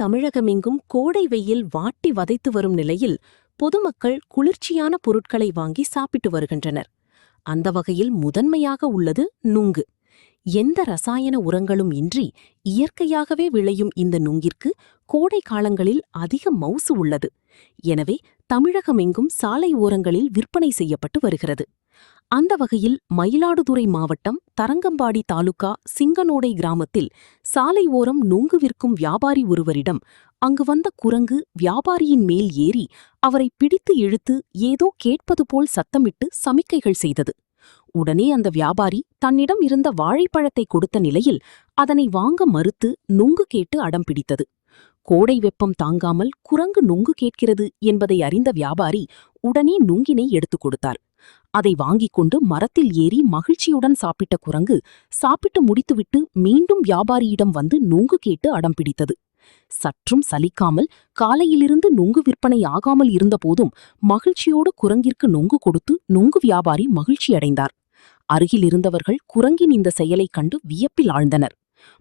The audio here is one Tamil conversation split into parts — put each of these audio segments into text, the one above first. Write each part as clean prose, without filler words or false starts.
தமிழகமெங்கும் கோடை வெயில் வாட்டி வதைத்து வரும் நிலையில் பொதுமக்கள் குளிர்ச்சியான பொருட்களை வாங்கி சாப்பிட்டு வருகின்றனர். அந்த வகையில் முதன்மையாக உள்ளது நுங்கு. எந்த ரசாயன உரங்களும் இன்றி இயற்கையாகவே விளையும் இந்த நுங்கிற்கு கோடை காலங்களில் அதிக மவுசு உள்ளது. எனவே தமிழகமெங்கும் சாலை ஓரங்களில் விற்பனை செய்யப்பட்டு வருகிறது. அந்த வகையில் மயிலாடுதுறை மாவட்டம் தரங்கம்பாடி தாலுகா சிங்கனோடை கிராமத்தில் சாலை ஓரம் நுங்கு விற்கும் வியாபாரி ஒருவரிடம் அங்கு வந்த குரங்கு வியாபாரியின் மேல் ஏறி அவரை பிடித்து இழுத்து ஏதோ கேட்பது போல் சத்தமிட்டு சமிக்கைகள் செய்தது. உடனே அந்த வியாபாரி தன்னிடம் இருந்த வாழைப்பழத்தை கொடுத்த நிலையில் அதனை வாங்க மறுத்து நுங்கு கேட்டு அடம் பிடித்தது. கோடை வெப்பம் தாங்காமல் குரங்கு நுங்கு கேட்கிறது என்பதை அறிந்த வியாபாரி உடனே நுங்கினை எடுத்துக் கொடுத்தார். அதை வாங்கிக் கொண்டு மரத்தில் ஏறி மகிழ்ச்சியுடன் சாப்பிட்ட குரங்கு சாப்பிட்டு முடித்துவிட்டு மீண்டும் வியாபாரியிடம் வந்து நுங்கு கேட்டு அடம் பிடித்தது. சற்றும் சலிக்காமல் காலையிலிருந்து நுங்கு விற்பனை ஆகாமல் இருந்தபோதும் மகிழ்ச்சியோடு குரங்கிற்கு நுங்கு கொடுத்து நுங்கு வியாபாரி மகிழ்ச்சியடைந்தார். அருகில் இருந்தவர்கள் குரங்கின் இந்த செயலைக் கண்டு வியப்பில் ஆழ்ந்தனர்.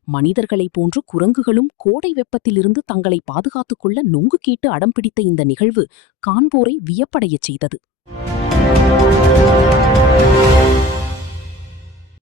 மனிதர்களைப் போன்று குரங்குகளும் கோடை வெப்பத்திலிருந்து தங்களை பாதுகாத்துக் கொள்ள நுங்கு கேட்டு அடம் பிடித்த இந்த நிகழ்வு காண்போரை வியப்படையச் செய்தது.